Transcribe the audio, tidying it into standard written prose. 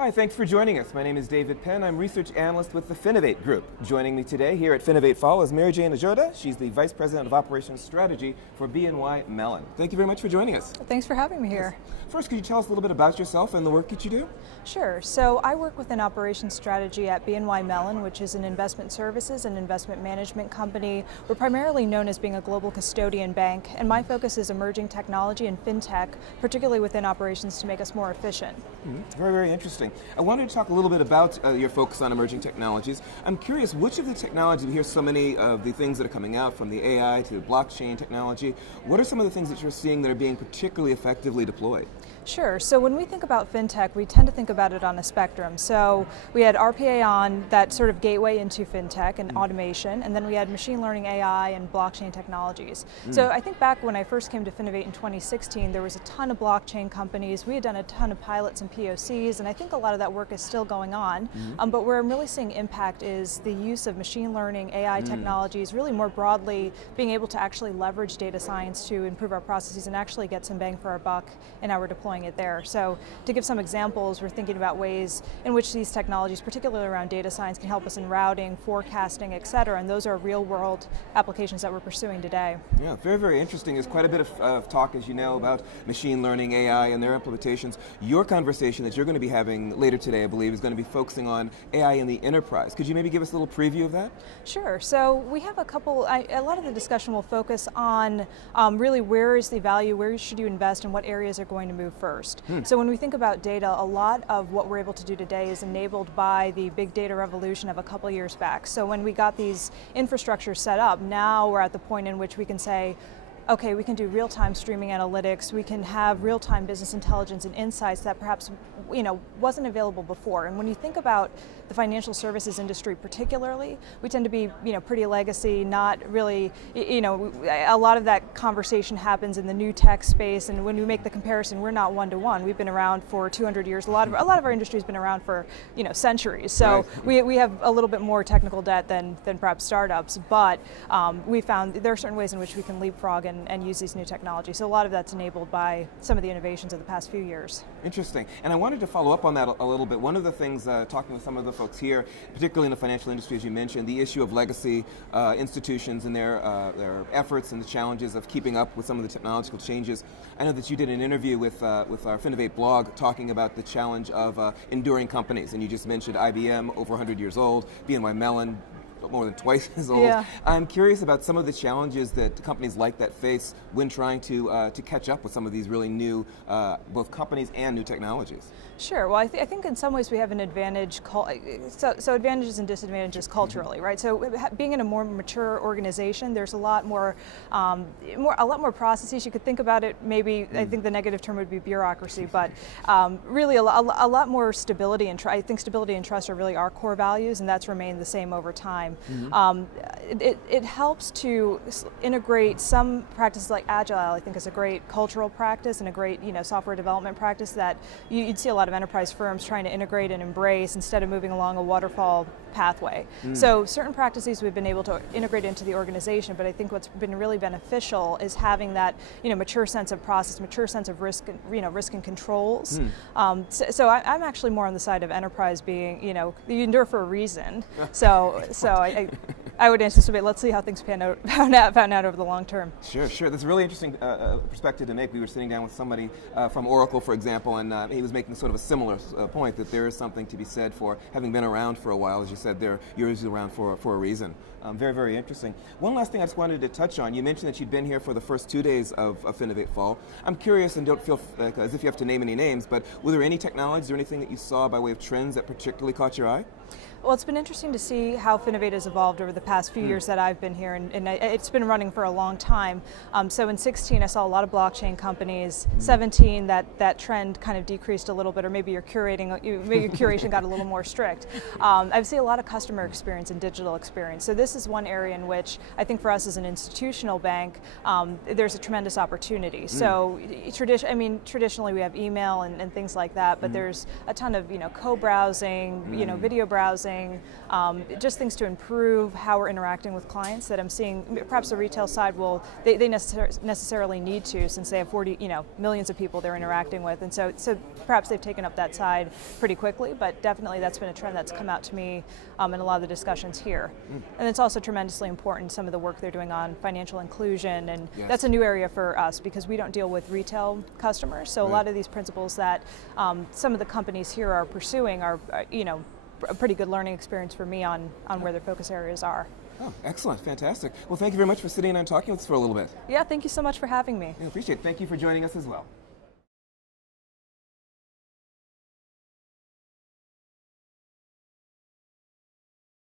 Hi, thanks for joining us. My name is David Penn. I'm research analyst with the Finovate Group. Joining me today here at Finovate Fall is Jane Ajodah. She's the Vice President of Operations Strategy for BNY Mellon. Thank you very much for joining us. Thanks for having me here. Yes. First, could you tell us a little bit about yourself and the work that you do? Sure. So I work within operations strategy at BNY Mellon, which is an investment services and investment management company. We're primarily known as being a global custodian bank, and my focus is emerging technology and Fintech, particularly within operations to make us more efficient. Very, very interesting. I wanted to talk a little bit about your focus on emerging technologies. I'm curious, which of the technologies, we hear so many of the things that are coming out, from the AI to blockchain technology, what are some of the things that you're seeing that are being particularly effectively deployed? Sure. So when we think about Fintech, we tend to think about it on a spectrum. So we had RPA on that sort of gateway into Fintech and automation, and then we had machine learning, AI, and blockchain technologies. So I think back when I first came to Finovate in 2016, there was a ton of blockchain companies. We had done a ton of pilots and POCs, and I think a lot of that work is still going on. But where I'm really seeing impact is the use of machine learning, AI technologies, really more broadly being able to actually leverage data science to improve our processes and actually get some bang for our buck in how we're deploying it there. So to give some examples, we're thinking about ways in which these technologies, particularly around data science, can help us in routing, forecasting, et cetera, and those are real world applications that we're pursuing today. Yeah, very, very interesting. There's quite a bit of talk, as you know, about machine learning, AI, and their implementations. Your conversation that you're going to be having later today, I believe, is going to be focusing on AI in the enterprise. Could you maybe give us a little preview of that? Sure. So we have a lot of the discussion will focus on really where is the value, where should you invest, and what areas are going to move first. So when we think about data, a lot of what we're able to do today is enabled by the big data revolution of a couple of years back. So when we got these infrastructures set up, now we're at the point in which we can say, okay, we can do real-time streaming analytics, we can have real-time business intelligence and insights that perhaps wasn't available before. And when you think about the financial services industry particularly, we tend to be pretty legacy, not really, a lot of that conversation happens in the new tech space, and when we make the comparison, we're not one-to-one. We've been around for 200 years. A lot of our industry's been around for centuries. So right. we have a little bit more technical debt than perhaps startups, but we found there are certain ways in which we can leapfrog and use these new technologies. So a lot of that's enabled by some of the innovations of the past few years. Interesting. And I wanted to follow up on that a little bit. One of the things, talking with some of the folks here, particularly in the financial industry, as you mentioned, the issue of legacy institutions and their efforts and the challenges of keeping up with some of the technological changes. I know that you did an interview with our Finovate blog talking about the challenge of enduring companies, and you just mentioned IBM, over 100 years old, BNY Mellon, more than twice as old. Yeah. I'm curious about some of the challenges that companies like that face when trying to catch up with some of these really new, both companies and new technologies. Sure. Well, I think in some ways we have an advantage. So advantages and disadvantages culturally, right? So being in a more mature organization, there's a lot more processes. You could think about it. Maybe I think the negative term would be bureaucracy, but really a lot more stability and I think stability and trust are really our core values, and that's remained the same over time. It helps to integrate some practices like Agile. I think is a great cultural practice and a great software development practice that you'd see a lot of enterprise firms trying to integrate and embrace instead of moving along a waterfall pathway. So certain practices we've been able to integrate into the organization, but I think what's been really beneficial is having that mature sense of process, mature sense of risk, risk and controls. So I'm actually more on the side of enterprise being, you endure for a reason. So I would anticipate, let's see how things pan out over the long term. Sure. That's a really interesting perspective to make. We were sitting down with somebody from Oracle, for example, and he was making sort of a similar point that there is something to be said for having been around for a while. As you said, you're usually around for a reason. Very, very interesting. One last thing I just wanted to touch on. You mentioned that you'd been here for the first 2 days of Finovate Fall. I'm curious, and don't feel as if you have to name any names, but were there any technologies or anything that you saw by way of trends that particularly caught your eye? Well, it's been interesting to see how Finovate has evolved over the past few years that I've been here, and it's been running for a long time. So in 16, I saw a lot of blockchain companies. 17, that trend kind of decreased a little bit, or maybe your curation got a little more strict. I've seen a lot of customer experience and digital experience. So this is one area in which I think for us as an institutional bank, there's a tremendous opportunity. So traditionally we have email and things like that, but there's a ton of co-browsing, video browsing, browsing, just things to improve how we're interacting with clients that I'm seeing. Perhaps the retail side they necessarily need to, since they have millions of people they're interacting with, and so perhaps they've taken up that side pretty quickly, but definitely that's been a trend that's come out to me in a lot of the discussions here. And it's also tremendously important, some of the work they're doing on financial inclusion, and that's a new area for us because we don't deal with retail customers, so a lot of these principles that some of the companies here are pursuing are a pretty good learning experience for me on where their focus areas are. Oh, excellent, fantastic. Well, thank you very much for sitting and talking with us for a little bit. Yeah, thank you so much for having me. I appreciate it. Thank you for joining us as well.